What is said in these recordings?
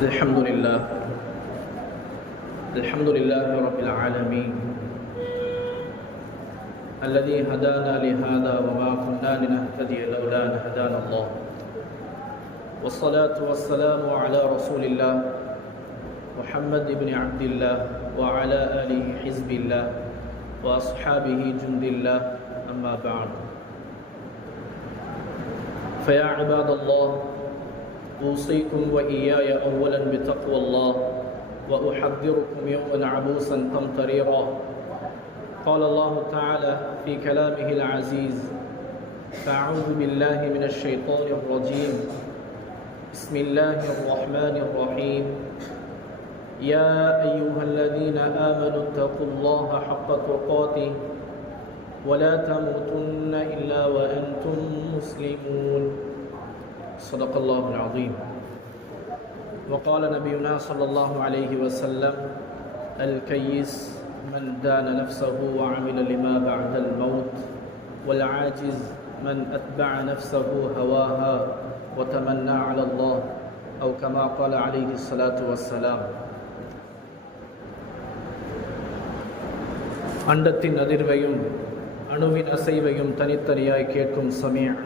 الحمد لله رب العالمين الذي هدانا لهذا وما كنا لنهتدي لولا أن هدانا الله والصلاة والسلام على رسول الله محمد بن عبد الله وعلى آله حزب الله وأصحابه جند الله أما بعد فيا عباد الله أوصيكم وإياي أولا بتقوى الله وأحذركم يوما عبوسا قمطريرا قال الله تعالى في كلامه العزيز فأعوذ بالله من الشيطان الرجيم بسم الله الرحمن الرحيم يا أيها الذين آمنوا اتقوا الله حق تقاته ولا تموتن إلا وأنتم مسلمون صدق الله العظيم وقال نبينا صلى الله عليه وسلم الكيس من دان نفسه وعمل لما بعد الموت والعاجز من أتبع نفسه هواها وتمنى على الله أو كما قال عليه الصلاة والسلام அண்டத்தின் அதிர்வையும் அணுவின் அசைவையும் தனித்தனியாய் கேட்கும் சமீஅ்,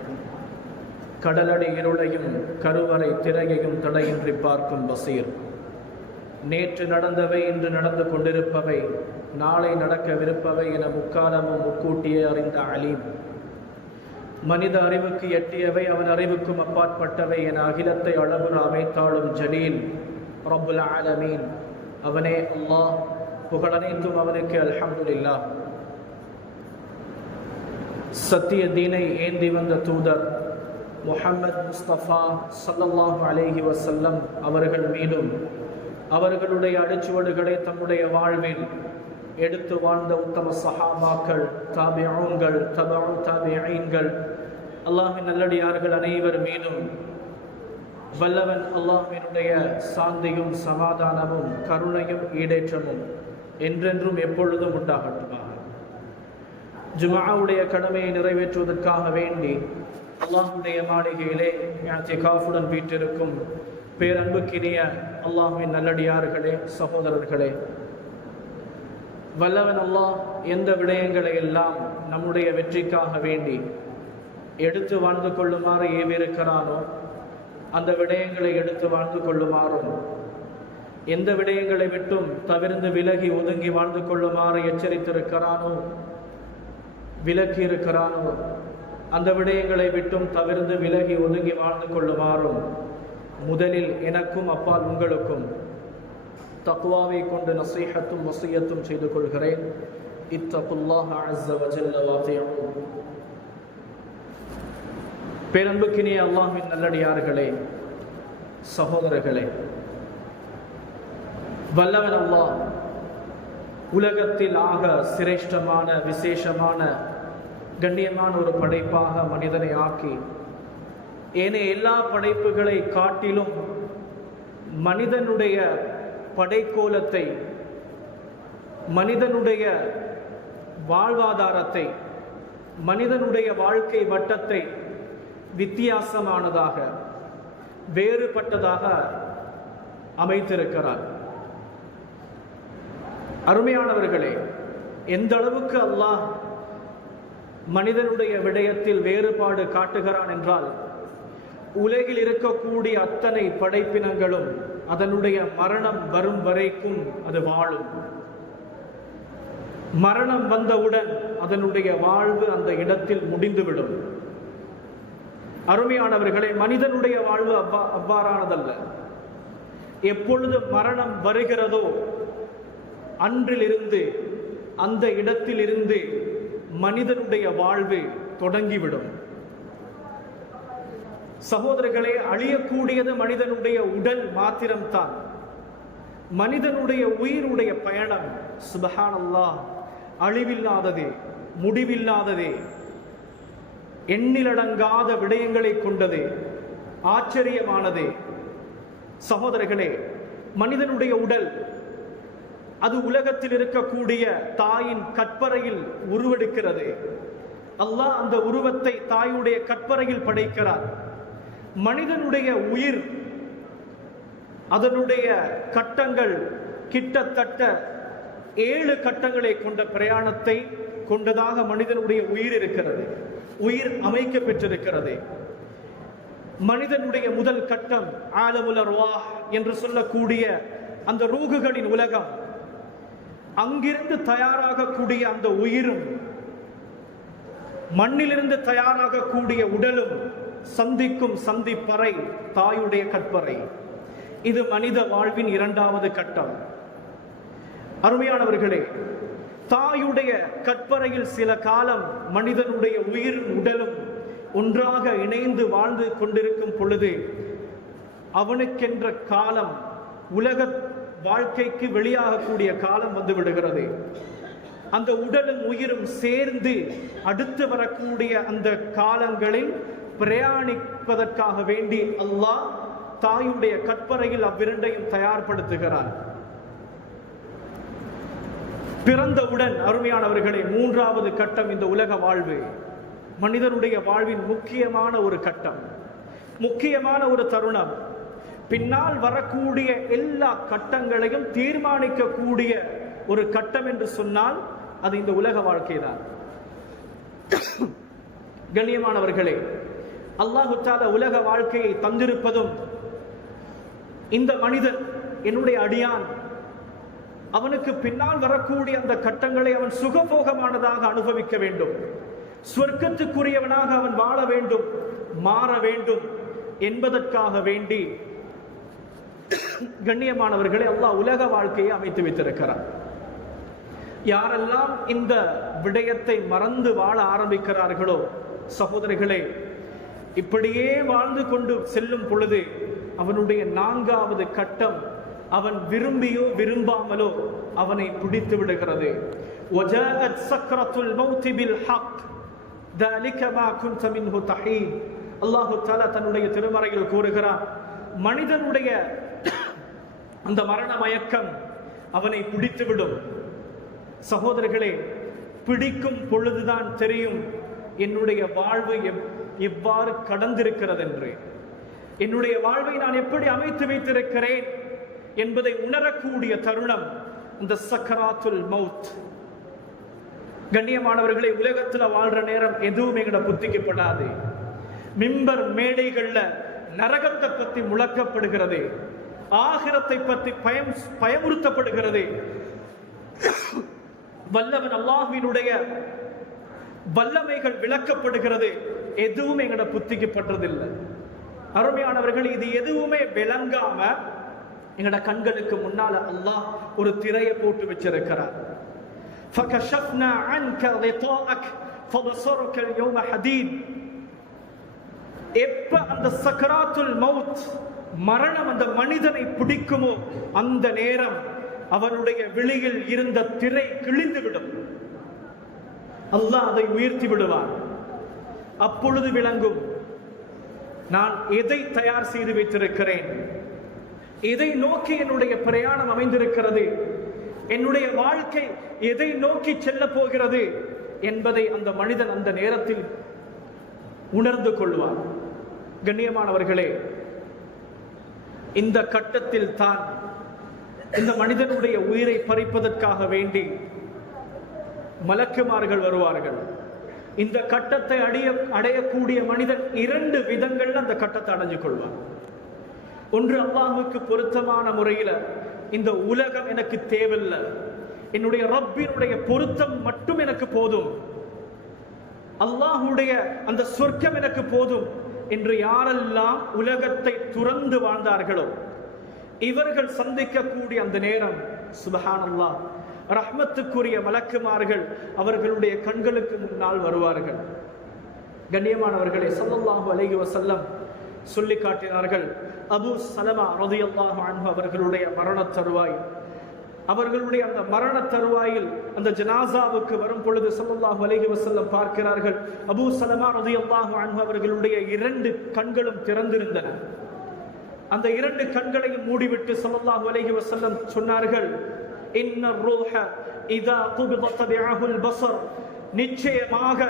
கடலடி இருளையும் கருவறை திரையையும் தடையின்றி பார்க்கும் பசீர், நேற்று நடந்தவை இன்று நடந்து கொண்டிருப்பவை நாளை நடக்கவிருப்பவை என முக்காலமும் முக்கூட்டியே அறிந்த அலீம், மனித அறிவுக்கு எட்டியவை அவன் அறிவுக்கும் அப்பாற்பட்டவை என அகிலத்தை அளவுற அமைத்தாளும் ஜலீல் ரப்புல் ஆலமீன் அவனே அல்லாஹ். புகழனைத்தும் அவனுக்கு அல்ஹம்துலில்லாஹ். சத்திய தீனை ஏந்தி வந்த தூதர் முஹம்மது முஸ்தபா ஸல்லல்லாஹு அலைஹி வஸல்லம் அவர்கள் மீதும் அவர்களுடைய அடிச்சுவடுகளை தம்முடைய வாழ்வில் எடுத்து வாழ்ந்த உத்தம சஹாபாக்கள், தாபிஊன்கள், தபஉ தாபிஈன்கள், அல்லாஹ்வின் நல்லடியார்கள் அனைவர் மீதும் வல்லவன் அல்லாஹ்வினுடைய சாந்தியும் சமாதானமும் கருணையும் ஈடேற்றமும் என்றென்றும் எப்பொழுதும் உண்டாகட்டுமாக. ஜும்ஆவுடைய கடமையை நிறைவேற்றுவதற்காக வேண்டி அல்லாஹ்வுடைய மாளிகையிலே இஅ்திகாஃபுடன் வீற்றிருக்கும் பேரன்புக்கினிய அல்லாஹ்வின் நல்லடியார்களே, சகோதரர்களே, வல்லவன் அல்லாஹ் எந்த விடயங்களை எல்லாம் நம்முடைய வெற்றிக்காக வேண்டி எடுத்து வாழ்ந்து கொள்ளுமாறு ஏவிருக்கிறானோ அந்த விடயங்களை எடுத்து வாழ்ந்து கொள்ளுமாறும், எந்த விடயங்களை விட்டும் தவிர்ந்து விலகி ஒதுங்கி வாழ்ந்து கொள்ளுமாறு எச்சரித்திருக்கிறானோ விலக்கி இருக்கிறானோ அந்த விடயங்களை விட்டும் தவிர்ந்து விலகி ஒதுங்கி வாழ்ந்து கொள்ளுமாறும் முதலில் எனக்கும் அப்பால் உங்களுக்கும் தக்வாவை கொண்டு நசீஹத்தும் வஸியத்தும் செய்து கொள்கிறேன். இத்தகுல்லாஹ அஸ்ஸ வஜல்ல வஅதியூ. பேரன்புக்கினிய அல்லாஹ்வின் நல்லடியார்களே, சகோதரர்களே, வல்லவன் அல்லாஹ் உலகத்தில் ஆக சிரேஷ்டமான விசேஷமான கண்ணியமான ஒரு படைப்பாக மனிதனை ஆக்கி ஏனைய எல்லா படைப்புகளை காட்டிலும் மனிதனுடைய படைக்கோலத்தை, மனிதனுடைய வாழ்வாதாரத்தை, மனிதனுடைய வாழ்க்கை வட்டத்தை வித்தியாசமானதாக வேறுபட்டதாக அமைத்திருக்கிறார். அருமையானவர்களே, எந்த அளவுக்கு அல்லாஹ் மனிதனுடைய விடயத்தில் வேறுபாடு காட்டுகிறான் என்றால், உலகில் இருக்கக்கூடிய அத்தனை படைப்பினங்களும் அதனுடைய மரணம் வரும் வரைக்கும் அது வாழும். மரணம் வந்தவுடன் அதனுடைய வாழ்வு அந்த இடத்தில் முடிந்துவிடும். அருமையானவர்களே, மனிதனுடைய வாழ்வு அவ்வாறானதல்ல. எப்பொழுது மரணம் வருகிறதோ அன்றிலிருந்து அந்த இடத்திலிருந்து மனிதனுடைய வாழ்வு தொடங்கிவிடும். சகோதரர்களே, அழியக்கூடியது மனிதனுடைய உடல் மாத்திரம்தான். மனிதனுடைய உயிருடைய பயணம் சுப்ஹானல்லாஹ் அழிவில்லாததே, முடிவில்லாததே, எண்ணிலடங்காத விடயங்களை கொண்டது, ஆச்சரியமானது. சகோதரர்களே, மனிதனுடைய உடல் அது உலகத்தில் இருக்கக்கூடிய தாயின் கற்பறையில் உருவெடுக்கிறது. அல்லாஹ் அந்த உருவத்தை தாயுடைய கற்பறையில் படைக்கிறார். மனிதனுடைய உயிர் அதனுடைய கட்டங்கள் கிட்டத்தட்ட 7 கட்டங்களை கொண்ட பிரயாணத்தை கொண்டதாக மனிதனுடைய உயிர் இருக்கிறது, உயிர் அமைக்க பெற்றிருக்கிறது. மனிதனுடைய முதல் கட்டம் ஆலமுல் அர்வாஹ் என்று சொல்லக்கூடிய அந்த ரூகுகளின் உலகம். அங்கிருந்து தயாராகக்கூடிய அந்த உயிரும் மண்ணிலிருந்து தயாராகக்கூடிய உடலும் சந்திக்கும் சந்திப்பறை தாயுடைய கற்பறை. இது மனித வாழ்வின் 2வது கட்டம். அருமையானவர்களே, தாயுடைய கற்பறையில் சில காலம் மனிதனுடைய உயிரும் உடலும் ஒன்றாக இணைந்து வாழ்ந்து கொண்டிருக்கும் பொழுது அவனுக்கென்ற காலம், உலக வாழ்க்கைக்கு வெளியாகக்கூடிய காலம் வந்து விடுகிறது. அந்த உடலும் உயிரும் சேர்ந்து அடுத்து வரக்கூடிய அந்த காலங்களில் பிரயாணிப்பதற்காக வேண்டி அல்லாஹ் தாயுடைய கற்பறையில் அவ்விரண்டையும் தயார்படுத்துகிறார். பிறந்தவுடன் அருமையானவர்களே, 3வது கட்டம் இந்த உலக வாழ்வு. மனிதனுடைய வாழ்வின் முக்கியமான ஒரு கட்டம், முக்கியமான ஒரு தருணம். பின்னால் வரக்கூடிய எல்லா கட்டங்களையும் தீர்மானிக்கக்கூடிய ஒரு கட்டம் என்று சொன்னால் அது இந்த உலக வாழ்க்கை தான். கண்ணியமானவர்களே, அல்லாஹு தஆலா உலக வாழ்க்கையை தந்திருப்பதும் இந்த மனிதன் என்னுடைய அடியான், அவனுக்கு பின்னால் வரக்கூடிய அந்த கட்டங்களை அவன் சுகபோகமானதாக அனுபவிக்க வேண்டும், சொர்க்கத்துக்குரியவனாக அவன் வாழ வேண்டும், மாற வேண்டும் என்பதற்காக வேண்டி கண்ணியமானவர்களை அல்லாஹ் உலக வாழ்க்கையை அமைத்து வைத்திருக்கிறார். யாரெல்லாம் இந்த விடயத்தை மறந்து வாழ ஆரம்பிக்கிறார்களோ சகோதரிகளே, இப்படியே வாழ்ந்து கொண்டு செல்லும் பொழுது அவனுடைய 4வது கட்டம் அவன் விரும்பியோ விரும்பாமலோ அவனை பிடித்து விடுகிறது. وَجَاءَتْ سَكْرَةُ الْمَوْتِ بِالْحَقِّ ذَلِكَ مَا كُنْتَ مِنْهُ تَحِيدٌ. அல்லாஹு தஆலா தன்னுடைய திருமறையில் கூறுகிறார், மனிதனுடைய அந்த மரண மயக்கம் அவனை பிடித்துவிடும். சகோதரர்களே, பிடிக்கும் பொழுதுதான் தெரியும் என்னுடைய வாழ்வு எவ்வாறு கடந்திருக்கிறது என்று, என்னுடைய வாழ்வை நான் எப்படி அமைத்து வைத்திருக்கிறேன் என்பதை உணரக்கூடிய தருணம் இந்த சக்கராத்துல் மௌத். கண்ணியமானவர்களை, உலகத்துல வாழ்ற நேரம் எதுவும் எங்கட புத்திக்கப்படாது. மிம்பர் மேடைகள்ல நரகத்தை பற்றி முழக்கப்படுகிறது, ஆகிரத்தை பற்றி பயமுறுத்தப்படுகிறது. வல்லவன் அல்லாஹ்வினுடைய வல்லமைகள் விளக்கப்படுகிறது. எதுவும் எங்கட புத்திக்கப்பட்டதில்லை. அருமையானவர்கள், இது எதுவுமே விளங்காம எங்கட கண்களுக்கு முன்னால அல்லாஹ் ஒரு திரையை போட்டு வச்சிருக்கிறார். فَكَشَفْنَا عَنْكَ غِطَاءَكَ فَبَصَرُكَ الْيَوْمَ حَدِيدٌ. எப்ப அந்த சக்கராத்துல் மௌத் மரணம் அந்த மனிதனை பிடிக்குமோ அந்த நேரம் அவனுடைய விழியில் இருந்த திரை கிழிந்துவிடும். அல்லாஹ் அதை உயர்த்தி விடுவான். அப்பொழுது விளங்கும் நான் எதை தயார் செய்து வைத்திருக்கிறேன், எதை நோக்கி என்னுடைய பிரயாணம் அமைந்திருக்கிறது, என்னுடைய வாழ்க்கை எதை நோக்கி செல்ல போகிறது என்பதை அந்த மனிதன் அந்த நேரத்தில் உணர்ந்து கொள்வார். கண்ணியமானவர்களே, இந்த கட்டத்தில் தான் இந்த மனிதனுடைய உயிரை பறிப்பதற்காக வேண்டி மலக்குமார்கள் வருவார்கள். இந்த கட்டத்தை அடையக்கூடிய மனிதன் 2 விதங்கள்ல அந்த கட்டத்தை அடைஞ்சு கொள்வார். ஒன்று, அல்லாஹ்வுக்கு பொருத்தமான முறையில இந்த உலகம் எனக்கு தேவையில்லை, என்னுடைய ரப்பினுடைய பொருத்தம் மட்டும் எனக்கு போதும், அல்லாஹ்வுடைய அந்த சொர்க்கம் எனக்கு போதும் என்று யாரெல்லாம் உலகத்தை துறந்து வாழ்ந்தார்களோ இவர்கள் சந்திக்கக்கூடிய அந்த நேரம் சுப்ஹானல்லாஹ், ரஹ்மத்துக்குரிய மலக்குமார்கள் அவர்களுடைய கண்களுக்கு முன்னால் வருவார்கள். கண்ணியமானவர்களே, ஸல்லல்லாஹு அலைஹி வஸல்லம் சொல்லி காட்டினார்கள், அபூ சலமா ரலியல்லாஹு அன்ஹு அவர்களுடைய மரண தருவாய், அவர்களுடைய அந்த மரண தருவாயில் அந்த ஜனாசாவுக்கு வரும் பொழுது ஸல்லல்லாஹு அலைஹி வஸல்லம் பார்க்கிறார்கள், அபூ சலமா ரலியல்லாஹு அன்ஹு அவர்களுடைய 2 கண்களும் திறந்திருந்தன. அந்த 2 கண்களையும் மூடிவிட்டு ஸல்லல்லாஹு அலைஹி வஸல்லம் சொன்னார்கள், இன்ன ரூஹ இதா குபித தபிஅஹுல் பஸர், நிச்சயமாக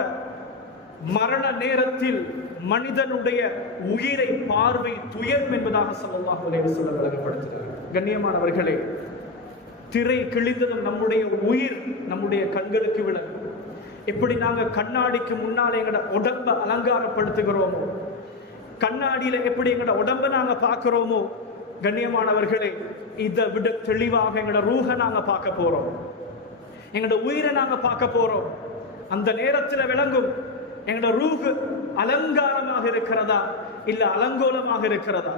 மரண நேரத்தில் மனிதனுடைய உயிரை பார்வை துயரும் என்பதாக ஸல்லல்லாஹு அலைஹி வஸல்லம் விளங்கப்படுத்துகிறார். கண்ணியமானவர்களே, திரை கிழிந்ததும் நம்முடைய உயிர் நம்முடைய கண்களுக்கு விளங்கும். எப்படி நாங்க கண்ணாடிக்கு முன்னாலே எங்களோட உடம்ப அலங்காரப்படுத்துகிறோமோ, கண்ணாடியில எப்படி எங்களோட உடம்ப நாங்க பார்க்கிறோமோ, கண்ணியமானவர்களே, இதை விட தெளிவாக எங்களோட ரூஹ நாங்க பார்க்க போறோம், எங்களோட உயிரை நாங்க பார்க்க போறோம். அந்த நேரத்தில் விளங்கும் எங்களோட ரூஹ் அலங்காரமாக இருக்கிறதா இல்ல அலங்கோலமாக இருக்கிறதா.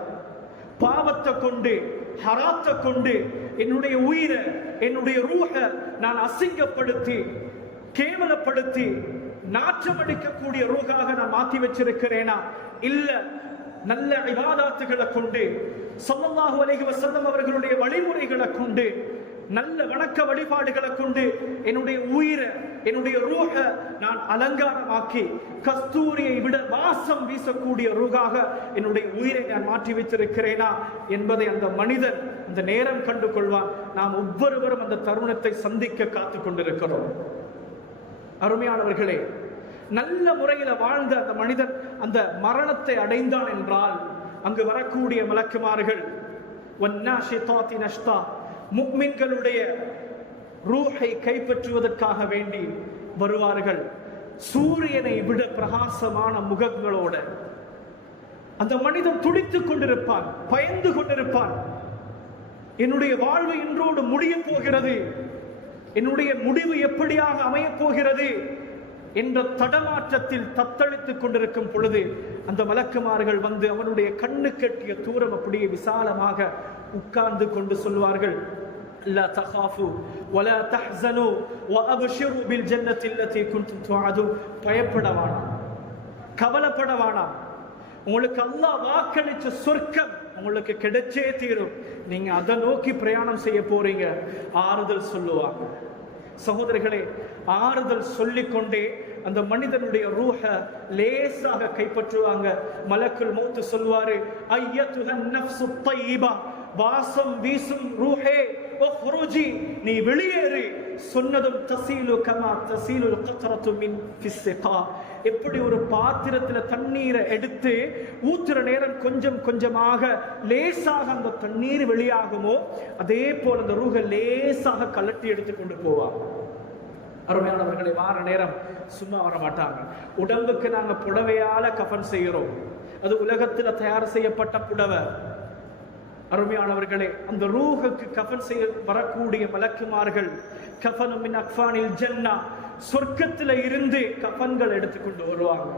பாவத்தை கொண்டு ஹராத்தை கொண்டு என்னுடைய உயிரை என்னுடைய ரூஹ நான் அசிங்கப்படுத்தி கேவலப்படுத்தி நாற்றம் அடிக்கக்கூடிய ரூஹாக நான் மாற்றி வச்சிருக்கிறேனா இல்ல நல்ல இபாதத்துகளை கொண்டு ஸல்லல்லாஹு அலைஹி வஸல்லம் அவர்களுடைய வழிமுறைகளை கொண்டு நல்ல வணக்க வழிபாடுகளை கொண்டு என்னுடைய உயிரை என்னுடைய ரூஹ நான் அலங்காரமாக்கி கஸ்தூரியை விட வாசம் வீசக்கூடிய ரூஹாக என்னுடைய உயிரை நான் மாற்றி வைத்திருக்கிறேனா என்பதை அந்த மனிதன் அந்த நேரம் கண்டு கொள்வான். நாம் ஒவ்வொருவரும் அந்த தருணத்தை சந்திக்க காத்து கொண்டிருக்கிறோம். அருமையானவர்களே, நல்ல முறையில வாழ்ந்த அந்த மனிதன் அந்த மரணத்தை அடைந்தான் என்றால் அங்கு வரக்கூடிய மலக்குமார்கள் வன்னாஷிதாத்தி நஷ்தா, முஃமின்களுடைய ரூஹை கைப்பற்றுவதற்காக வேண்டி வருவார்கள். சூரியனை விட பிரகாசமான முகங்களோட அந்த மனிதன் துடித்துக் கொண்டிருப்பான், பயந்து கொண்டிருப்பான். என்னுடைய வாழ்வு இன்றோடு முடிய போகிறது, என்னுடைய முடிவு எப்படியாக அமையப் போகிறது என்ற தடமாற்றத்தில் தத்தளித்துக் கொண்டிருக்கும் பொழுது அந்த மலக்குமார்கள் வந்து அவனுடைய கண்ணு கட்டிய தூரம் அப்படியே விசாலமாக உட்கார்ந்து கொண்டு சொல்வார்கள், லா தகாஃபு வலா தஹ்ஸனு வஅப்ஷிரு பில் ஜன்னத்தி அல்லதி குன்தும் துஅதுன். பயப்பட வேண்டாம், கவலைப்பட வேண்டாம், உங்களுக்கு அல்லாஹ் வாக்களிச்ச சொர்க்கம் உங்களுக்கு கிடைச்சே தீரும், நீங்க அதை நோக்கி பிரயாணம் செய்ய போறீங்க. ஆறுதல் சொல்லுவாங்க. சகோதரர்களே, ஆறுதல் சொல்லிக்கொண்டே அந்த மனிதனுடைய ரூஹ லேசாக கைப்பற்றுவாங்க. மலக்குல் மௌத் சொல்வாரு, ஐயத்துஹன் நஃப்ஸு தையிபா, வாசம் வீசும் ரூஹே உஹ்ருஜி, நீ வெளியேறு. சொன்னதும் தசீலு கமா தசீலுல் கத்ரத்து மின் ஃபிஸ்ஸிகா, எப்படி ஒரு பாத்திரத்துல தண்ணீரை எடுத்து ஊத்துற நேரம் கொஞ்சம் கொஞ்சமாக லேசாக அந்த தண்ணீர் வெளியாகுமோ அதே போல அந்த ரூஹ லேசாக கலட்டி எடுத்துக்கொண்டு போவாங்க. அருமையானவர்களை, வார நேரம் சும்மா வர மாட்டாங்க. உடம்புக்கு நாங்க புடவையால கஃபன் செய்கிறோம், அது உலகத்துல தயார் செய்யப்பட்ட புடவை. அருமையானவர்களே, அந்த ரூஹுக்கு கஃபன் செய்ய வரக்கூடிய மலக்குமார்கள் கஃபனு மின் அக்ஃபானில் ஜன்னா, சொர்க்கத்துல இருந்து கஃபன்கள் எடுத்துக்கொண்டு வருவாங்க.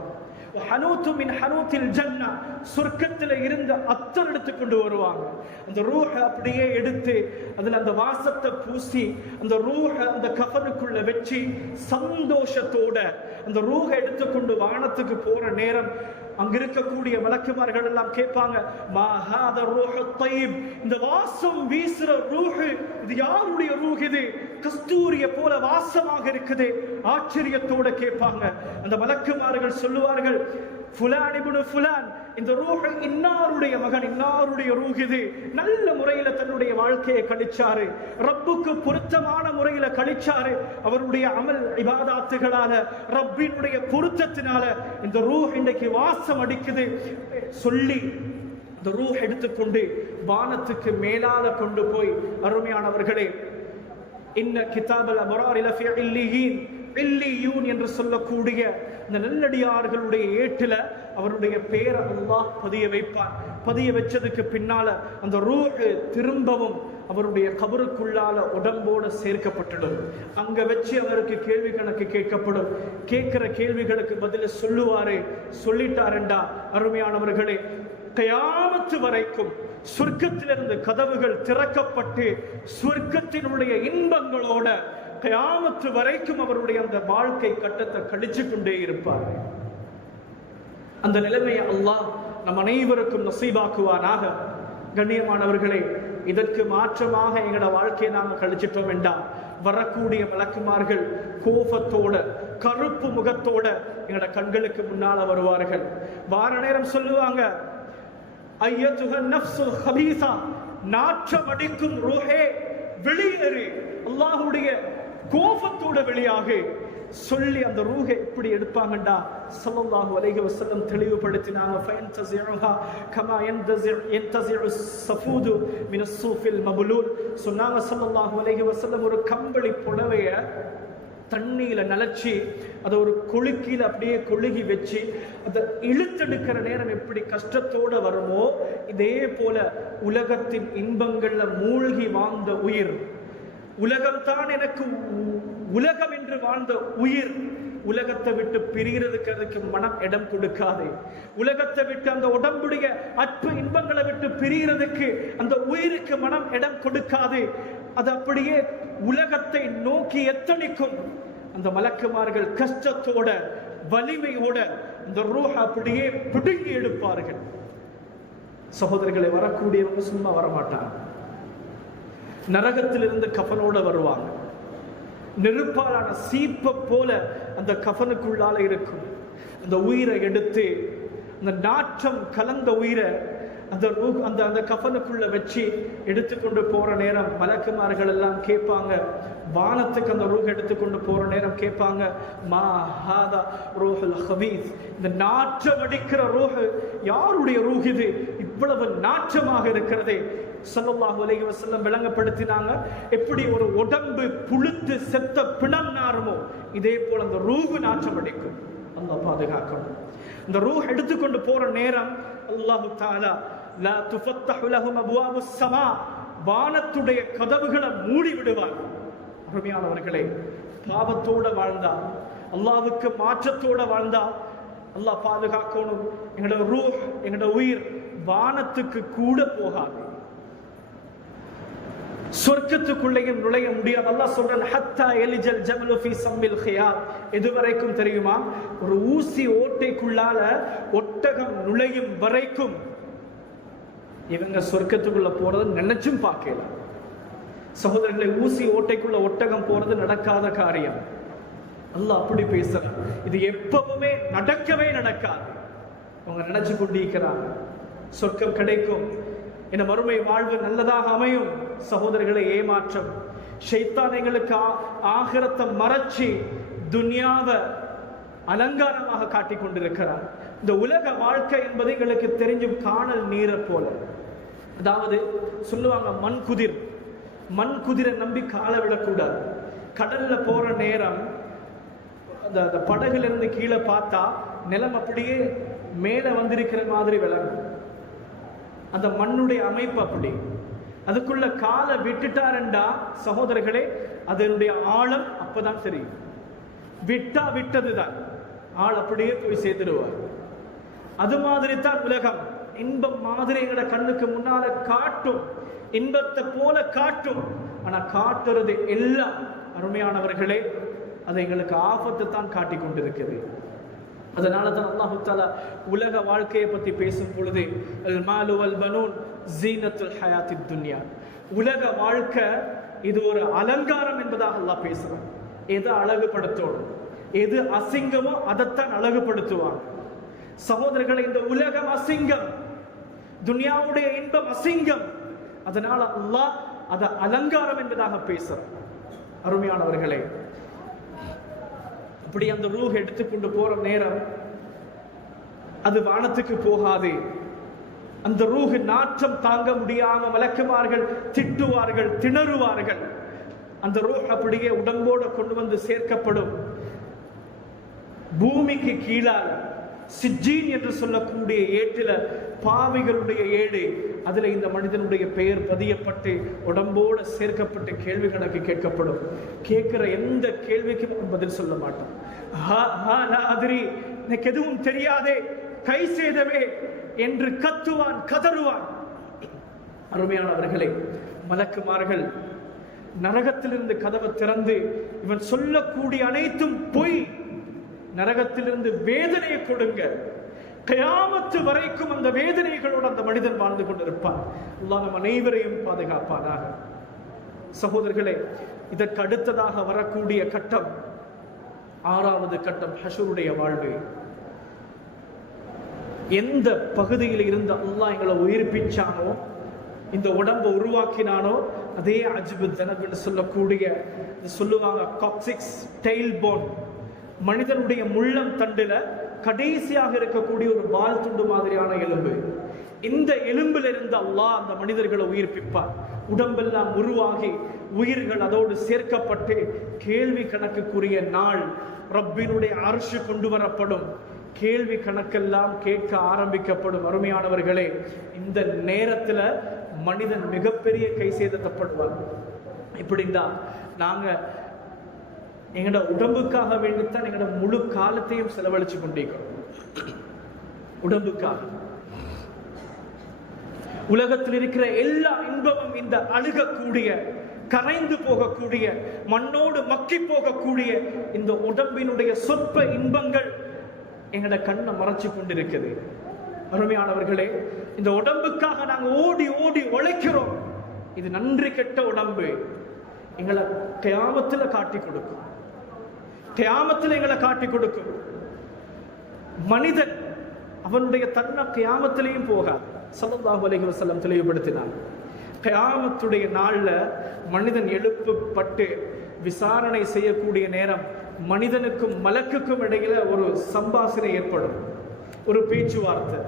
ஹனூத்து மின் ஹனூத்தில் ஜன்னா, சொர்க்கத்துல இருந்து அத்தர் எடுத்துக்கொண்டு வருவாங்க. அந்த ரூஹ அப்படியே எடுத்து அதுல அந்த வாசத்தை பூசி அந்த ரூஹ அந்த கஃபனுக்குள்ள வச்சு சந்தோஷத்தோட அந்த ரூஹ எடுத்துக்கொண்டு வானத்துக்கு போற நேரம் அங்க இருக்கக்கூடிய மலக்குமார்கள் எல்லாம் கேட்பாங்க, மா ஹாதா ரூஹு தையிப், இந்த வாசம் வீசுற ரூஹ் இது யாருடைய ரூஹ்? இது கஸ்தூரிய போல வாசமாக இருக்குது. ஆச்சரியத்தோட கேட்பாங்க. அந்த மலக்குமார்கள் சொல்லுவார்கள், ஃபுலான் இப்னு ஃபுலான், இந்த ரூஹ் இன்னாருடைய மகன், இன்னாருடைய ரூஹ் இது. நல்ல முறையில தன்னுடைய வாழ்க்கையை கழிச்சாரு, ரப்புக்கு பொருத்தமான முறையில கழிச்சாரு. அவருடைய அமல் இபாதாத்துகளால ரப்பினுடைய பொருத்தத்தினால இந்த ரூஹ் இன்றைக்கு வாசம் அடிக்குது சொல்லி இந்த ரூஹ் எடுத்துக்கொண்டு வானத்துக்கு மேலால கொண்டு போய், அருமையானவர்களே, இன்ன கிதாபல் அபரார் லஃபி இல்லியீன், இல்லியூன் என்று சொல்லக்கூடிய இந்த நல்லடியார்களுடைய ஏட்டில அவருடைய பேரை அல்லாஹ் பதிய வைப்பான். பதிய வச்சதுக்கு பின்னால அந்த ரூஹ் திரும்பவும் அவருடைய கபருக்குள்ளால உடம்போட சேர்க்கப்பட்டுடும். அங்க வச்சு அவருக்கு கேள்வி கணக்கு கேட்கப்படும். கேட்கிற கேள்விகளுக்கு பதில சொல்லுவாரு. சொல்லிட்டாருண்டா அருமையானவர்களே, கயாமத்து வரைக்கும் சொர்க்கத்திலிருந்து கதவுகள் திறக்கப்பட்டு சொர்க்கத்தினுடைய இன்பங்களோட கயாமத்து வரைக்கும் அவருடைய அந்த வாழ்க்கை கட்டத்தை கழிச்சு கொண்டே இருப்பார். அந்த நிலைமையை அல்லாஹ் நம் அனைவருக்கும் நசீபாக்குவானாக. கண்ணியமானவர்களே, இதற்கு மாற்றமாக எங்களோட வாழ்க்கையை நாம கழிச்சிட்டோம் என்றால் வரக்கூடிய மலக்குமார்கள் கோபத்தோட கருப்பு முகத்தோட எங்களோட கண்களுக்கு முன்னால வருவார்கள். வார நேரம் சொல்லுவாங்க, ஐயத்துஹன் நஃப்ஸுல் ஹபீஸா, நாற்றம் அடிக்கும் ரூஹே வெளியேறு, அல்லாஹ்வுடைய கோபத்தோட வெளியாக சொல்லி அந்த ரூஹை எப்படி எடுப்பாங்கண்டா ஸல்லல்லாஹு அலைஹி வஸல்லம் தெளிவுபடுத்தினாங்க. ஃபயன்தஸிஉஹா கமா யன்தஸிஉ ஸஃபூது மின ஸூஃபில் மப்லூல். சொன்னாங்க ஸல்லல்லாஹு அலைஹி வஸல்லம் ஒரு கம்பளி புடவைய தண்ணியில நலச்சி அதை ஒரு கொழுக்கில அப்படியே கொழுகி வச்சு அதை இழுத்தெடுக்கிற நேரம் எப்படி கஷ்டத்தோட வருமோ, இதே போல உலகத்தின் இன்பங்கள்ல மூழ்கி வாழ்ந்த உயிர், உலகம்தான் எனக்கு உலகம் என்று வாழ்ந்த உயிர், உலகத்தை விட்டு பிரிகிறதுக்கு அதுக்கு மனம் இடம் கொடுக்காது. உலகத்தை விட்டு அந்த உடம்புடைய அற்ப இன்பங்களை விட்டு பிரிகிறதுக்கு அந்த உயிருக்கு மனம் இடம் கொடுக்காது. அது அப்படியே உலகத்தை நோக்கி எத்தனிக்கும். அந்த மலக்குமார்கள் கஷ்டத்தோட வலிமையோட அந்த ரூஹ அப்படியே பிடுங்கி எடுப்பார்கள். சகோதரர்களை, வரக்கூடியவங்க சும்மா வரமாட்டாங்க. நரகத்திலிருந்து கஃனோட வருவாங்க. நெருப்பாலான சீப்ப போல அந்த கஃனுக்குள்ளால இருக்கும். அந்த உயிரை எடுத்து, அந்த நாற்றம் கலந்த உயிரை அந்த அந்த கஃனுக்குள்ள வச்சு எடுத்துக்கொண்டு போற நேரம் மலக்குமார்கள் எல்லாம் கேட்பாங்க. வானத்துக்கு அந்த ரூஹ் எடுத்துக்கொண்டு போற நேரம் கேட்பாங்க, மா ஹாதா ரூஹுல் ஹபீஸ், இந்த நாற்றம் அடிக்கிற ரூஹ் யாருடைய ரூஹ் இது? இவ்வளவு நாற்றமாக இருக்கிறதே. ஸல்லல்லாஹு அலைஹி வஸல்லம் விளங்கப்படுத்தினாங்க, எப்படி ஒரு உடம்பு புழுத்து செத்த பிணம் நாருமோ இதே போல அந்த ரூஹ் நாற்றம் அடிக்கும். அல்லாஹ் பாதுகாக்கணும். இந்த ரூஹ் எடுத்துக்கொண்டு போற நேரம் அல்லாஹு தஆலா லா துஃபத்தஹு லஹும் அப்வாபுஸ் ஸமா, வானத்துடைய கதவுகளை மூடி விடுவார். அருமையானவர்களே, பாவத்தோட வாழ்ந்தா, அல்லாஹ்வுக்கு மாற்றத்தோட வாழ்ந்தா அல்லாஹ் பாதுகாக்கணும். எங்களோட ரூஹ், எங்களோட உயிர் வானத்துக்கு கூட போகாது, சொர்க்கத்துக்குள்ளேயும் நுழைய முடியாது. அல்லாஹ் சொல்றான், ஹத்தா எலிஜல் ஜமலு ஃபீ சம்மில் கியாத். எதுவரைக்கும் தெரியுமா? ஒரு ஊசி ஓட்டைக்குள்ளால ஒட்டகம் நுழையும் வரைக்கும் இவங்க சொர்க்கத்துக்குள்ள போறது நினைச்சும் பார்க்கல. சகோதரர்களை, ஊசி ஓட்டைக்குள்ள ஒட்டகம் போறது நடக்காத காரியம். அல்லாஹ் அப்படி பேசுறான், இது எப்பவுமே நடக்கவே நடக்காது. அவங்க நினைச்சு கொண்டிருக்கிறாங்க சொர்க்கம் கிடைக்கும், என மறுமை வாழ்வு நல்லதாக அமையும். சகோதரர்களை, ஏமாற்றம். ஷைத்தான் எங்களுக்கு ஆகிரத்தை மறைச்சி துன்யாவை அலங்காரமாக காட்டிக் கொண்டிருக்கிறார். இந்த உலக வாழ்க்கை என்பது எங்களுக்கு தெரிஞ்சும் காணல் நீரை போல. அதாவது சொல்லுவாங்க, மண் குதிரை நம்பி காலை விடக்கூடாது. கடல்ல போற நேரம் அந்த படகுல இருந்து கீழே பார்த்தா நிலம் அப்படியே மேல வந்திருக்கிற மாதிரி விளங்கும். அந்த மண்ணுடைய அமைப்பு அப்படி. அதுக்குள்ள காலை விட்டுட்டாருண்டா சகோதரர்களே, அதனுடைய ஆழம் அப்பதான் தெரியும். விட்டா விட்டதுதான், ஆள் அப்படியே போய் சேர்த்துடுவார். அது மாதிரி தான் உலகம். இன்பம் மாதிரி எங்கட கண்ணுக்கு முன்னால காட்டும், இன்பத்தை போல காட்டும். ஆனா காட்டுறது எல்லாம் அருமையானவர்களே, அது எங்களுக்கு ஆபத்தை தான் காட்டி கொண்டிருக்கிறது. அதனாலதான் அல்லாஹ் தஆலா உலக வாழ்க்கையை பத்தி பேசும் பொழுது அல் மாலு வல் பனூன் ஜீனத்துல் ஹயாத்தித் துன்யா, உலக வாழ்க்கை இது ஒரு அலங்காரம் என்பதாக அல்லாஹ் பேசுறான். எது அழகுபடுத்தணும், எது அசிங்கமோ அதைத்தான் அழகுபடுத்துவாங்க. சகோதரர்களை, இந்த உலகம் அசிங்கம், துன்யாவுடைய இன்பம் அசிங்கம். அதனால அல்லாஹ் அதை அலங்காரம் என்பதாக பேசுறான். அருமையானவர்களே, அப்படி அந்த ரூஹ் எடுத்துக்கொண்டு போற நேரம் அது வானத்துக்கு போகாது. அந்த ரூஹ் நாற்றம் தாங்க முடியாம மலக்குமார்கள் திட்டுவார்கள், திணறுவார்கள். அந்த ரூஹ் அப்படியே உடம்போட கொண்டு வந்து சேர்க்கப்படும். பூமிக்கு கீழால் சிஜ்ஜீன் என்று சொல்லக்கூடிய ஏட்டில பாவிகளுடைய ஏடு, அதுல இந்த மனிதனுடைய பெயர் பதியப்பட்டு உடம்போட சேர்க்கப்பட்டு கேள்வி கணக்கு கேட்கப்படும். கேட்கிற எந்த கேள்விக்கும் பதில் சொல்ல மாட்டான். எனக்கு எதுவும் தெரியாதே, கை செய்தவே என்று கத்துவான், கதறுவான். அருமையானவர்களே, மலக்குமார்கள் நரகத்திலிருந்து கதவை திறந்து இவன் சொல்லக்கூடிய அனைத்தும் பொய், நரகத்திலிருந்து வேதனையை கொடுங்க, கியாமத்து வரைக்கும் அந்த வேதனைகளோடு அந்த மனிதன் வாழ்ந்து கொண்டிருப்பான். அல்லாஹ் நம் அனைவரையும் பாதுகாப்பானாக. சகோதரர்களே, இதற்கு அடுத்ததாக வரக்கூடிய கட்டம், 6வது கட்டம், ஹஷருடைய வாழ்வு. எந்த பகுதியில் இருந்து அல்லாஹ் எங்களை உயிர்ப்பிச்சானோ, இந்த உடம்பை உருவாக்கினானோ, அதே அஜ்பு தனப் என்று சொல்லக்கூடிய, சொல்லுவாங்க காக்சிக்ஸ் டெயில் போன், மனிதனுடைய முள்ளம் தண்டுல கடைசியாக இருக்கக்கூடிய ஒரு வால் துண்டு மாதிரியான எலும்பு. இந்த எலும்பிலிருந்து அல்லாஹ் அந்த மனிதர்களை உயிர்ப்பிப்பார். உடம்பெல்லாம் உருவாகி உயிர்கள் அதோடு சேர்க்கப்பட்டு கேள்வி கணக்குக்குரிய நாள் ரப்பினுடைய அர்ஷ் கொண்டு வரப்படும். கேள்வி கணக்கெல்லாம் கேட்க ஆரம்பிக்கப்படும். அருமையானவர்களே, இந்த நேரத்துல மனிதன் மிகப்பெரிய கை சேதப்படுவார். இப்படின்னா நாங்க எங்களோட உடம்புக்காக வேண்டித்தான் எங்களோட முழு காலத்தையும் செலவழிச்சு கொண்டிருக்கிறோம். உடம்புக்காக உலகத்தில் இருக்கிற எல்லா இன்பமும் இந்த அழுகக்கூடிய, கரைந்து போகக்கூடிய, மண்ணோடு மக்கி போகக்கூடிய இந்த உடம்பினுடைய சொற்ப இன்பங்கள் எங்களோட கண்ணை மறைச்சு கொண்டிருக்குது. அருமையானவர்களே, இந்த உடம்புக்காக நாங்கள் ஓடி ஓடி உழைக்கிறோம். இது நன்றி கெட்ட உடம்பு. எங்களை கியாமத்துல காட்டி கொடுக்கும். கியாமத்துல எங்களை காட்டி கொடுக்கும். மனிதன் அவனுடைய தன்னை கியாமத்திலையும் போகாது. ஸல்லல்லாஹு அலைஹி வஸல்லம் தெளிவுபடுத்தினார். கியாமத்துடைய நாள்ல மனிதன் எழுப்பப்பட்டு விசாரணை செய்யக்கூடிய நேரம் மனிதனுக்கும் மலக்குக்கும் இடையில ஒரு சம்பாஷணை ஏற்படும், ஒரு பேச்சுவார்த்தை.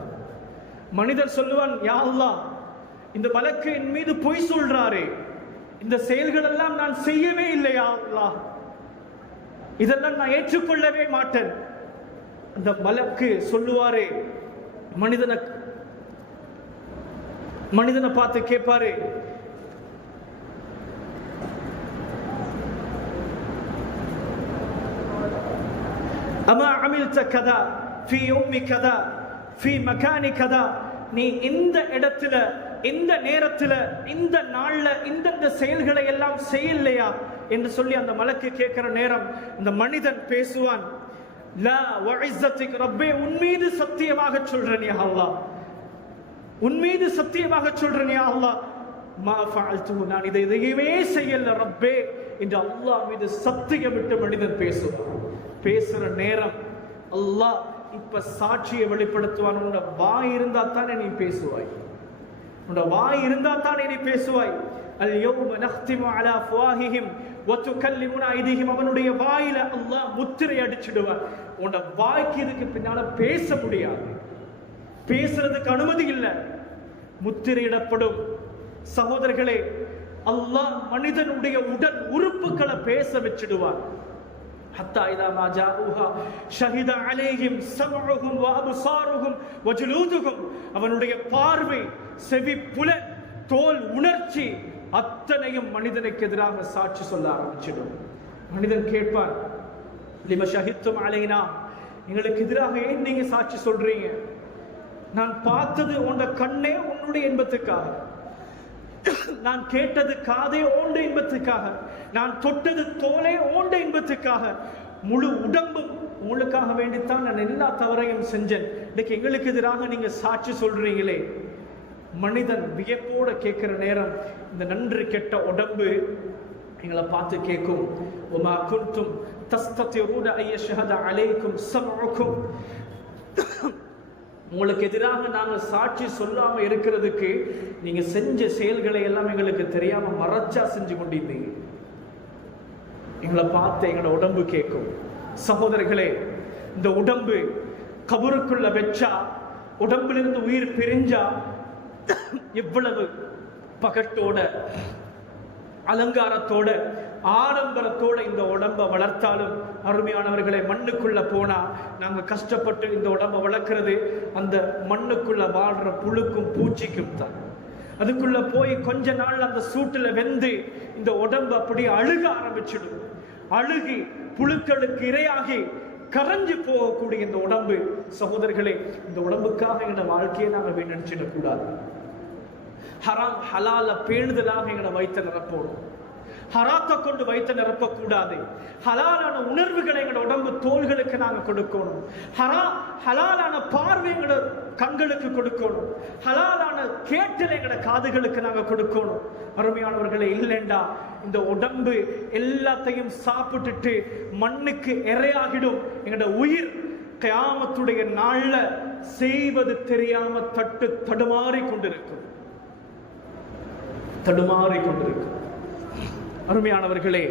மனிதர் சொல்லுவான், யா அல்லாஹ், இந்த மலக்கு என் மீது பொய் சொல்றாரே, இந்த செயல்கள் எல்லாம் நான் செய்யவே இல்லையா அல்லாஹ், இதெல்லாம் நான் ஏற்றுக்கொள்ளவே மாட்டேன். அந்த மலக்கு சொல்லுவாரே, மனிதனை பார்த்து கேட்பாரு, அமா அமில்த கதா ஃபீ யௌமி கதா ஃபீ மகானி கதா, நீ இந்த இடத்துல, இந்த நேரத்துல, இந்த நாள்ல இந்த செயல்களை எல்லாம் செய்யலையா என்று சொல்லி அந்த மலக்கு கேட்கிற நேரம் இந்த மனிதன் பேசுவான், லா வஇஸ்ஸத்திக் ரப்பே, உன்மீது சத்தியமாக சொல்றேன் யா அல்லாஹ், உன்மீது சத்தியமாக சொல்றேன் யா அல்லாஹ், மா ஃபஅல்து, நான் இதை எதையுமே செய்யல ரப்பே என்று அல்லாஹ் மீது சத்தியமிட்டு மனிதன் பேசுவான். பேசுற நேரம் அல்லாஹ் இப்ப சாட்சியை வெளிப்படுத்துவான். உன்னோட வாய் இருந்தா தானே நீ பேசுவாய், உன்னோட வாய் இருந்தா தானே நீ பேசுவாய். அல் யௌம நக்திமு அலா அஃப்வாஹிஹிம் வ துகல்லிமுனா ஐதீஹிம், அவனுடைய வாயில அல்லாஹ் முத்திரை அடிச்சிடுவான். உன்னோட வாய்க்கு இதுக்கு பின்னால பேச முடியாது, பேசுறதுக்கு அனுமதி இல்லை, முத்திரையிடப்படும். சகோதரர்களே, அல்லாஹ் மனிதனுடைய உடல் உறுப்புகளை பேச வச்சிடுவார். حتى إذا ما جاءوها شهد عليهم سمعهم وأبصارهم وجلودهم, அவனுடைய பார்வை, செவி, புலன், தோல், உணர்ச்சி அத்தனையும் மனிதனுக்கு எதிராக சாட்சி சொல்ல ஆரம்பிச்சிடும். மனிதன் கேட்பான், லிம ஷஹித்தும் அலைனா, எங்களுக்கு எதிராக ஏன் நீங்க சாட்சி சொல்றீங்க? நான் பார்த்தது உன்னுடைய கண்ணே உன்னுடைய இன்பத்துக்காக, நான் கேட்டது காதே ஓண்ட இன்பத்துக்காக, நான் தொட்டது தோலே ஓண்ட இன்பத்துக்காக, முழு உடம்பும் உங்களுக்காக வேண்டித்தான் நான் எல்லா தவறையும் செஞ்சேன். இன்னைக்கு எங்களுக்கு எதிராக நீங்க சாட்சி சொல்றீங்களே. மனிதன் வியப்போட கேட்கிற நேரம் இந்த நன்றி கெட்ட உடம்பு எங்களை பார்த்து கேட்கும், உமா குன்தும் தஸ்தத்திரூன ஐயஷஹத அலைக்கும் சம்உக்கும், உங்களுக்கு எதிராக நாங்கள் சாட்சி சொல்லாம இருக்கிறதுக்கு நீங்க செஞ்ச செயல்களை எல்லாம் எங்களுக்கு தெரியாம மறைச்சா செஞ்சு கொண்டிருந்தீங்க. எங்களை பார்த்து எங்களோட உடம்பு கேட்கும். சகோதரர்களே, இந்த உடம்பு கபருக்குள்ள வச்சா, உடம்பிலிருந்து உயிர் பிரிஞ்சா எவ்வளவு பகட்டோட, அலங்காரத்தோட, ஆடம்பரத்தோட இந்த உடம்பை வளர்த்தாலும், அருமையானவர்களை, மண்ணுக்குள்ள போனா நாங்க கஷ்டப்பட்டு இந்த உடம்பை வளர்க்கிறது அந்த மண்ணுக்குள்ள வாழ்ற புழுக்கும் பூச்சிக்கும் தான். அதுக்குள்ள போய் கொஞ்ச நாள் அந்த சூட்டுல வெந்து இந்த உடம்பு அப்படியே அழுக ஆரம்பிச்சிடும். அழுகி புழுக்களுக்கு இரையாகி கரைஞ்சு போகக்கூடிய இந்த உடம்பு, சகோதரர்களே, இந்த உடம்புக்காக எங்களோட வாழ்க்கையை நாங்கள் வீணடிச்சிடக் கூடாது. ஹராம் ஹலால பேணுதலாக எங்களை வயிற்ற நிரப்போம். ஹராத்தை கொண்டு வயிற்ற நிரப்பக்கூடாது. ஹலாலான உணர்வுகளை எங்களோட உடம்பு தோள்களுக்கு நாங்கள் கொடுக்கணும். ஹலாலான பார்வை எங்களோட கண்களுக்கு கொடுக்கணும். ஹலாலான கேட்டலை எங்களோட காதுகளுக்கு நாங்கள் கொடுக்கணும். அருமையானவர்களை, இல்லைண்டா இந்த உடம்பு எல்லாத்தையும் சாப்பிட்டுட்டு மண்ணுக்கு இரையாகிடும். எங்களோட உயிர் கியாமத்துடைய நாள்ல செய்வது தெரியாம தடுமாறி கொண்டிருக்கும். அருமையானவர்களே,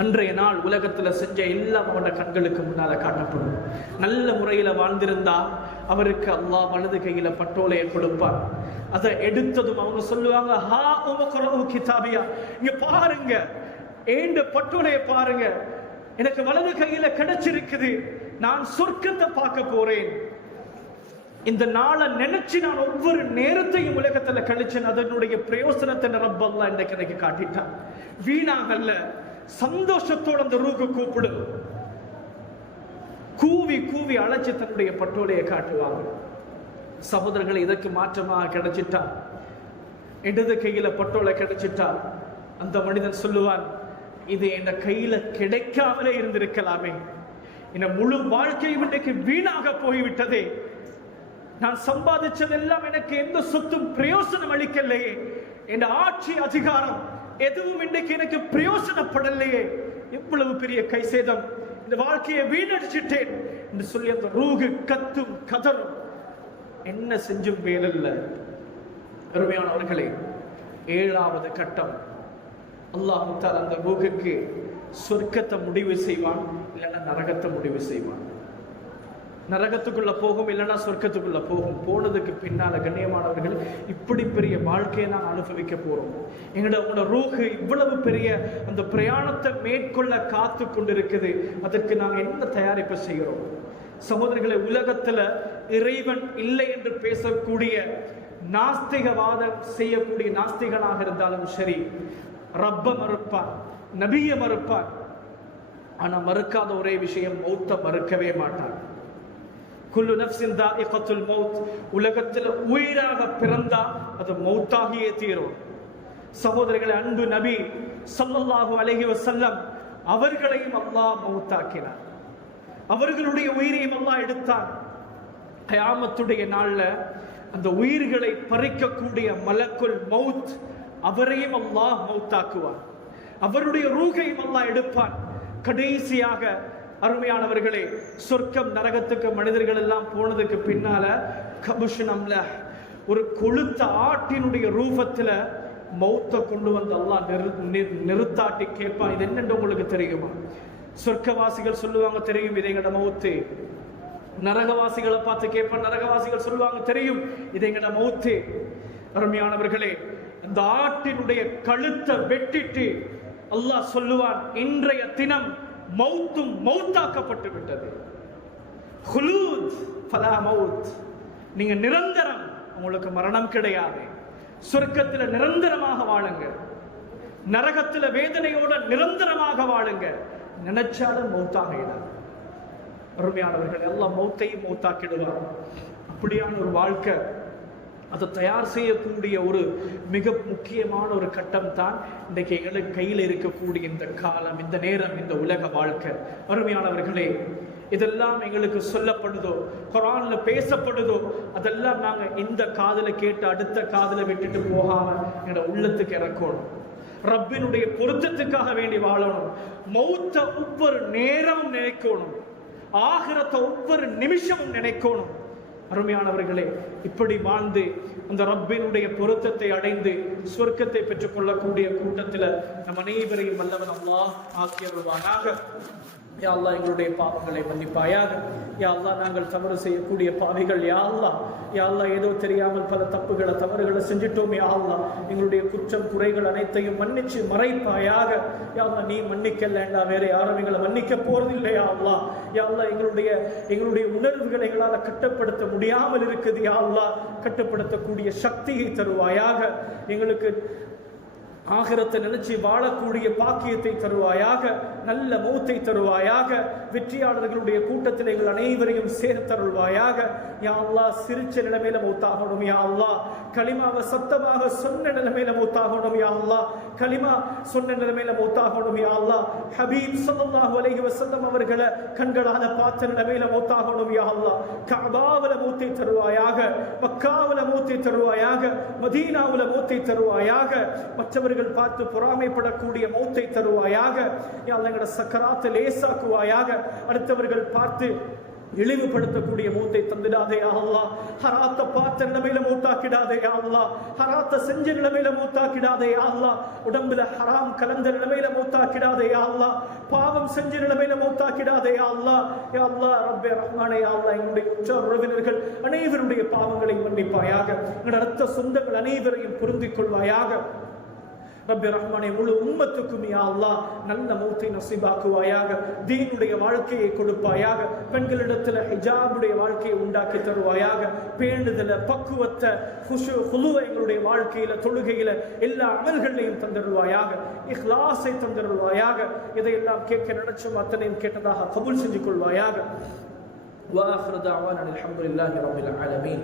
அன்றைய நாள் உலகத்துல செஞ்ச எல்லாம் அவருடைய கண்களுக்கு முன்னால காட்டப்படும். நல்ல முறையில வாழ்ந்திருந்தா அவருக்கு அல்லாஹ் வலது கையில பட்டோலையை கொடுப்பார். அதை எடுத்ததும் அவங்க சொல்லுவாங்க, ஹா உமக்ரஉ கிதாபியா, இங்க பாருங்க, ஏண்ட பட்டோலையை பாருங்க, எனக்கு வலது கையில கிடைச்சிருக்குது, நான் சொர்க்கத்தை பார்க்க போறேன். இந்த நாளை நினைச்சு நான் ஒவ்வொரு நேரத்தையும் உலகத்துல கழிச்சேன், அதனுடைய பிரயோசனத்தை ரப்ப அல்லாஹ் இன்றைக்கு எனக்கு காட்டிட்டான். வீணாகல்ல, சந்தோஷத்தோட அந்த ரூஹு கூப்பிடும். கூவி கூவி அழைச்சு தன்னுடைய பட்டோலையை காட்டுவாங்க. சகோதரர்கள், இதற்கு மாற்றமாக கிடைச்சிட்டா, இடது கையில பட்டோலை கிடைச்சிட்டா, அந்த மனிதன் சொல்லுவான், இது என் கையில கிடைக்காமலே இருந்திருக்கலாமே, என் முழு வாழ்க்கையும் இன்றைக்கு வீணாக போய்விட்டதே, நான் சம்பாதிச்சதெல்லாம் எனக்கு எந்த சொத்தும் பிரயோசனம் அளிக்கலையே, என் ஆட்சி அதிகாரம் எதுவும் இன்றைக்கு எனக்கு பிரயோசனப்படலையே, எவ்வளவு பெரிய கை சேதம், இந்த வாழ்க்கையை வீணடிச்சிட்டேன் என்று சொல்லி அந்த ரூஹு கத்தும் கதறும். என்ன செஞ்சும் வேலல்ல. அருமையானவர்களே, 7வது கட்டம், அல்லாஹ் தஆலா அந்த ரூஹுக்கு சொர்க்கத்தை முடிவு செய்வான், இல்லைன்னா நரகத்தை முடிவு செய்வான். நரகத்துக்குள்ள போகும், இல்லைன்னா சொர்க்கத்துக்குள்ள போகும். போனதுக்கு பின்னால கண்ணியமானவர்கள், இப்படி பெரிய வாழ்க்கையை நாம் அனுபவிக்க போறோம். உங்களோட ரூஹு இவ்வளவு பெரிய அந்த பிரயாணத்தை மேற்கொள்ள காத்து கொண்டிருக்குது. அதற்கு நாங்கள் என்ன தயாரிப்பு செய்கிறோம்? சகோதரர்களை, உலகத்துல இறைவன் இல்லை என்று பேசக்கூடிய நாஸ்திகவாதம் செய்யக்கூடிய நாஸ்திகனாக இருந்தாலும் சரி, ரப்ப மறுப்பான், நபிய மறுப்பான். ஆனா மறுக்காத ஒரே விஷயம், மௌத்த மறுக்கவே மாட்டான். குல்லு நஃப்ஸின் தாயிகத்துல் மௌத், உலகத்தில் உயிராக பிறந்தா அது மௌத்தாகியே தீரும். சகோதரர்களே, அன்பு நபி ஸல்லல்லாஹு அலைஹி வஸல்லம் அவர்களையும் அல்லாஹ் மௌத்தாக்கினார். அவர்களுடைய உயிரையும் அல்லாஹ் எடுத்தான். கியாமத்துடைய நாள்ல அந்த உயிர்களை பறிக்கக்கூடிய மலக்குல் மௌத் அவரையும் அல்லாஹ் மௌத்தாக்குவான். அவருடைய ரூஹையும் அல்லாஹ் எடுப்பான். கடைசியாக அருமையானவர்களே, சொர்க்கம் நரகத்துக்கு மனிதர்கள் எல்லாம் போனதுக்கு பின்னால கபுஷனம்ல ஒரு கொழுத்த ஆட்டினுடைய ரூபத்துல மௌத்தை கொண்டு வந்து அல்லாஹ் நிறுத்தாட்டி கேட்பான், இது என்னென்று உங்களுக்கு தெரியுமா? சொர்க்கவாசிகள் சொல்லுவாங்க, தெரியும், இது எங்கட மௌத்து. நரகவாசிகளை பார்த்து கேட்பான், நரகவாசிகள் சொல்லுவாங்க, தெரியும், இது எங்கட மௌத்து. அருமையானவர்களே, இந்த ஆட்டினுடைய கழுத்தை வெட்டிட்டு அல்லாஹ் சொல்லுவான், இன்றைய தினம் மௌத்தும் மௌத்தாக்கப்பட்டு விட்டது. ஹுலூத் ஃபலா மௌத், நீங்க நிரந்தரம், உங்களுக்கு மரணம் கிடையாது. சொர்க்கத்துல நிரந்தரமாக வாழுங்க, நரகத்துல வேதனையோட நிரந்தரமாக வாழுங்க. நினைச்சாலும் மௌத்தாகிடாது. அருமையானவர்கள், எல்லாம் மௌத்தையும் மௌத்தாக்கிடுவார். அப்படியான ஒரு வாழ்க்கை, அதை தயார் செய்யக்கூடிய ஒரு மிக முக்கியமான ஒரு கட்டம் தான் இன்றைக்கு எங்களுக்கு கையில் இருக்கக்கூடிய இந்த காலம், இந்த நேரம், இந்த உலக வாழ்க்கை. அருமையானவர்களே, இதெல்லாம் எங்களுக்கு சொல்லப்படுதோ, குர்ஆன்ல பேசப்படுதோ, அதெல்லாம் நாங்க இந்த காதுல கேட்டு அடுத்த காதுல விட்டுட்டு போகாம எங்களோட உள்ளத்துக்கு இறக்கணும். ரப்பினுடைய பொருத்தத்துக்காக வேண்டி வாழணும். மௌத்த ஒவ்வொரு நேரமும் நினைக்கணும், ஆகிரத்தை ஒவ்வொரு நிமிஷமும் நினைக்கணும். அருமையானவர்களே, இப்படி வாழ்ந்து அந்த ரப்பினுடைய பொருத்தத்தை அடைந்து சொர்க்கத்தை பெற்றுக் கொள்ளக்கூடிய கூட்டத்தில் நம் அனைவரையும் வல்லவன் அல்லாஹ் ஆக்கியருள்வானாக. யா அல்லாஹ், எங்களுடைய பாவங்களை மன்னிப்பாயாக. யா அல்லாஹ், நாங்கள் தவறு செய்யக்கூடிய பாவிகள். யா அல்லாஹ், யா அல்லாஹ், ஏதோ தெரியாமல் பல தப்புகளை தவறுகளை செஞ்சிட்டோம். யா அல்லாஹ், எங்களுடைய குற்றம் குறைகள் அனைத்தையும் மன்னிச்சு மறைப்பாயாக. யா அல்லாஹ், நீ மன்னிக்கலண்டா வேற யாரும் எங்களை மன்னிக்க போறதில்லை. யா அல்லாஹ், யா அல்லாஹ், எங்களுடைய உணர்வுகளை எங்களால் கட்டுப்படுத்த முடியாமல் இருக்குது. யா அல்லாஹ், கட்டுப்படுத்தக்கூடிய சக்தியை தருவாயாக. எங்களுக்கு ஆகிரத்தை நினைச்சு வாழக்கூடிய பாக்கியத்தை தருவாயாக. நல்ல மௌத்தை தருவாயாக. வெற்றியாளர்களுடைய கூட்டத்தில் எங்கள் அனைவரையும் சேர்த்தருள்வாயாக. யா அல்லாஹ், சிரிச்ச நிலைமையில மௌத்தாகணும். யா அல்லாஹ், கலிமாவை சத்தமாக சொன்ன நிலைமையில மௌத்தாகணும். யா அல்லாஹ், கலிமா சொன்ன நிலைமையில மௌத்தாகணும். யா அல்லாஹ், ஹபீப் ஸல்லல்லாஹு அலைஹி வஸல்லம் அவர்களை கண்களால பார்த்த நிலைமையில மௌத்தாகணும். யா அல்லாஹ், கஅபாவுல மௌத்தை தருவாயாக. மக்காவுல மௌத்தை தருவாயாக. மதீனாவுல மௌத்தை தருவாயாக. மற்றவர்கள் பார்த்து பொறாமைப்படக்கூடிய மௌத்தை தருவாயாக. யா அல்லாஹ், எங்கட சக்கராத்தை லேசாக்குவாயாக. அடுத்தவர்கள் பார்த்து இழிவுபடுத்தக்கூடிய மூத்தை தந்துடாதே யா அல்லாஹ். ஹராத்த பார்த்த நிலைமையில மூத்தாக்கிடாதே யா அல்லாஹ். ஹராத்த செஞ்ச நிலைமையில மூத்தாக்கிடாதே யா அல்லாஹ். உடம்புல ஹராம் கலந்த நிலைமையில மூத்தாக்கிடாதே யா அல்லாஹ். பாவம் செஞ்ச நிலைமையில மூத்தாக்கிடாதே யா அல்லாஹ். யா அல்லாஹ் ரப்பே ரஹ்மானே யா அல்லாஹ், எங்களுடைய உற்றார் உறவினர்கள் அனைவருடைய பாவங்களை மன்னிப்பாயாக. எங்களுடைய ரத்த சொந்தங்கள் அனைவரையும் பொருந்திக் கொள்வாயாக. ரப்பே ரஹ்மானே, முழு உம்மத்துக்கும் யா அல்லாஹ் நல்ல மௌத்தை நசீபாக்குவாயாக. தீனுடைய வாழ்க்கையை கொடுப்பாயாக. பெண்களிடத்தில் ஹிஜாபுடைய வாழ்க்கையை உண்டாக்கி தருவாயாக. பேணுதல பக்குவத்தை ஹுலுவை எங்களுடைய வாழ்க்கையில தொழுகையில எல்லா அமல்களையும் தந்தருவாயாக. இஹ்லாஸை தந்தருவாயாக. இதையெல்லாம் கேட்க நினைச்சோம் அத்தனையும் கேட்டதாக கபூல் செஞ்சு கொள்வாயாக. وآخر دعوانا الحمد لله رب العالمين.